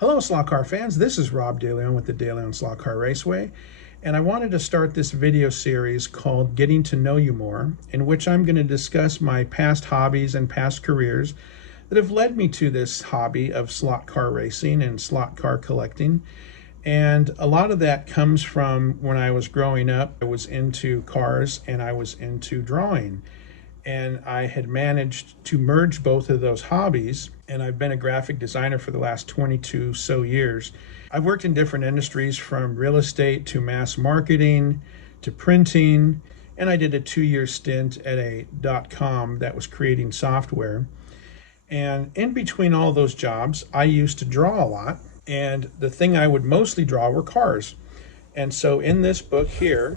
Hello, slot car fans. This is Rob DeLeon with the DeLeon Slot Car Raceway, and I wanted to start this video series called Getting to Know You More, in which I'm going to discuss my past hobbies and past careers that have led me to this hobby of slot car racing and slot car collecting. And a lot of that comes from when I was growing up. I was into cars and I was into drawing. And I had managed to merge both of those hobbies, and I've been a graphic designer for the last 22 so years. I've worked in different industries, from real estate to mass marketing to printing, and I did a 2-year stint at a .com that was creating software. And in between all those jobs, I used to draw a lot, and the thing I would mostly draw were cars. And so in this book here,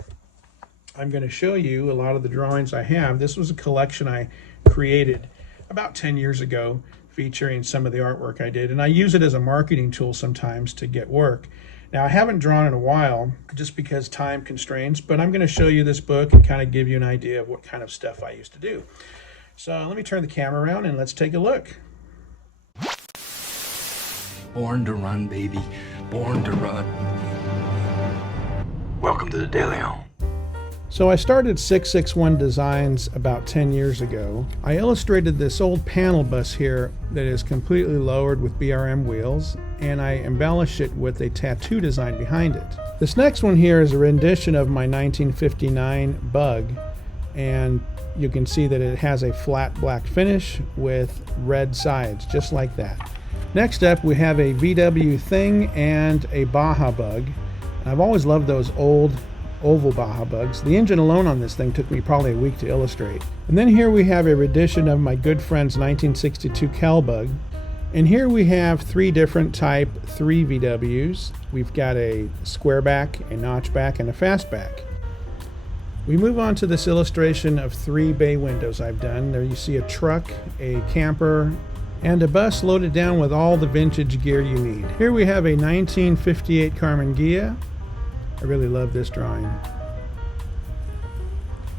I'm going to show you a lot of the drawings I have. This was a collection I created about 10 years ago, featuring some of the artwork I did, and I use it as a marketing tool sometimes to get work. Now, I haven't drawn in a while just because time constraints, but I'm going to show you this book and kind of give you an idea of what kind of stuff I used to do. So let me turn the camera around and let's take a look. Born to run, baby. Born to run. Welcome to the DeLeon. So I started 661 Designs about 10 years ago. I illustrated this old panel bus here that is completely lowered with BRM wheels, and I embellished it with a tattoo design behind it. This next one here is a rendition of my 1959 Bug, and you can see that it has a flat black finish with red sides, just like that. Next up, we have a VW Thing and a Baja Bug. I've always loved those old oval Baja Bugs. The engine alone on this thing took me probably a week to illustrate. And then here we have a rendition of my good friend's 1962 Cal Bug. And here we have 3 different Type 3 VWs. We've got a square back, a notch back, and a fastback. We move on to this illustration of 3 bay windows I've done. There you see a truck, a camper, and a bus loaded down with all the vintage gear you need. Here we have a 1958 Karmann Ghia. I really love this drawing.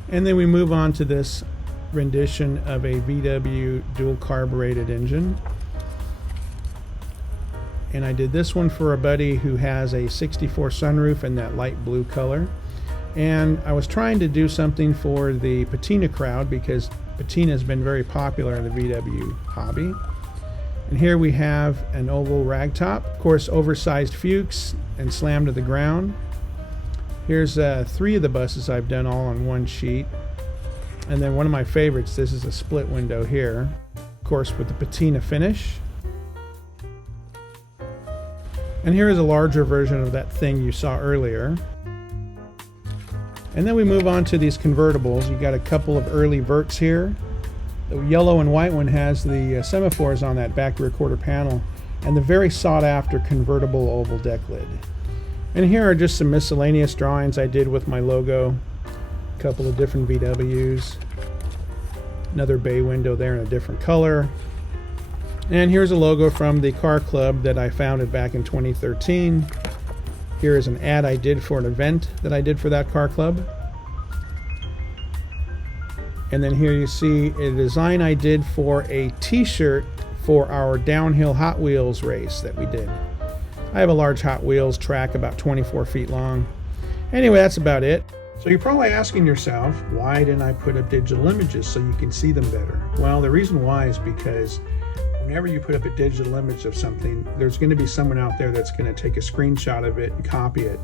And then we move on to this rendition of a VW dual carbureted engine. And I did this one for a buddy who has a 64 sunroof in that light blue color. And I was trying to do something for the patina crowd because patina has been very popular in the VW hobby. And here we have an oval ragtop, of course oversized Fuchs and slammed to the ground. Here's 3 of the buses I've done all on one sheet. And then one of my favorites, this is a split window here, of course with the patina finish. And here is a larger version of that thing you saw earlier. And then we move on to these convertibles. You got a couple of early verts here. The yellow and white one has the semaphores on that back rear quarter panel, and the very sought after convertible oval deck lid. And here are just some miscellaneous drawings I did with my logo. A couple of different VWs. Another bay window there in a different color. And here's a logo from the car club that I founded back in 2013. Here is an ad I did for an event that I did for that car club. And then here you see a design I did for a t-shirt for our downhill Hot Wheels race that we did. I have a large Hot Wheels track about 24 feet long. Anyway, that's about it. So you're probably asking yourself, why didn't I put up digital images so you can see them better? Well, the reason why is because whenever you put up a digital image of something, there's going to be someone out there that's going to take a screenshot of it and copy it.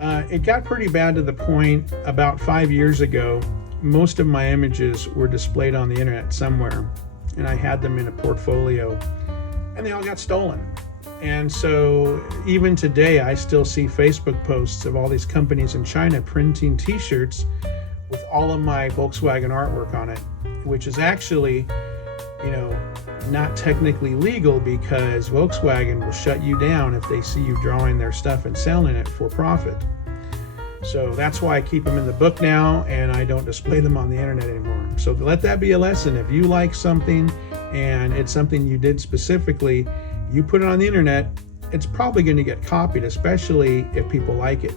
It got pretty bad to the point about 5 years ago, most of my images were displayed on the internet somewhere, and I had them in a portfolio, and they all got stolen. And so even today, I still see Facebook posts of all these companies in China printing t-shirts with all of my Volkswagen artwork on it, which is actually, not technically legal because Volkswagen will shut you down if they see you drawing their stuff and selling it for profit. So that's why I keep them in the book now, and I don't display them on the internet anymore. So let that be a lesson. If you like something and it's something you did specifically, you put it on the internet, it's probably going to get copied, especially if people like it.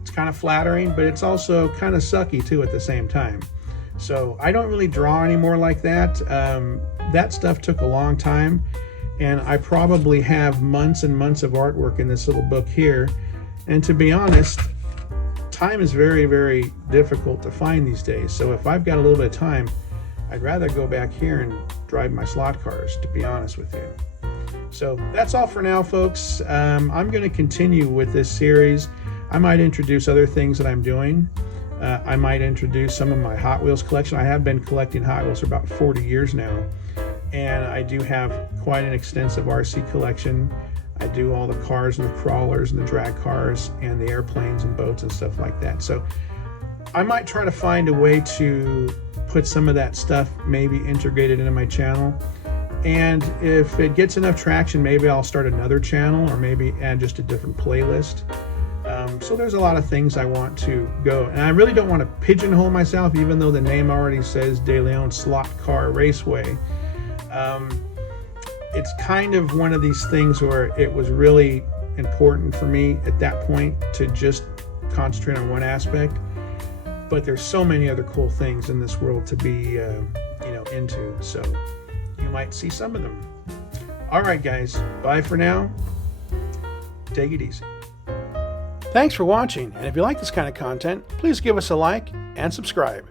It's kind of flattering, but it's also kind of sucky too at the same time. So I don't really draw anymore like that. That stuff took a long time. And I probably have months and months of artwork in this little book here. And to be honest, time is very, very difficult to find these days. So if I've got a little bit of time, I'd rather go back here and drive my slot cars, to be honest with you. So that's all for now, folks. I'm going to continue with this series. I might introduce other things that I'm doing. I might introduce some of my Hot Wheels collection. I have been collecting Hot Wheels for about 40 years now, and I do have quite an extensive RC collection. I do all the cars and the crawlers and the drag cars and the airplanes and boats and stuff like that. So I might try to find a way to put some of that stuff maybe integrated into my channel. And if it gets enough traction, maybe I'll start another channel or maybe add just a different playlist. So there's a lot of things I want to go. And I really don't want to pigeonhole myself, even though the name already says De Leon Slot Car Raceway. It's kind of one of these things where it was really important for me at that point to just concentrate on one aspect. But there's so many other cool things in this world to be into. So you might see some of them. All right, guys. Bye for now. Take it easy. Thanks for watching, and if you like this kind of content, please give us a like and subscribe.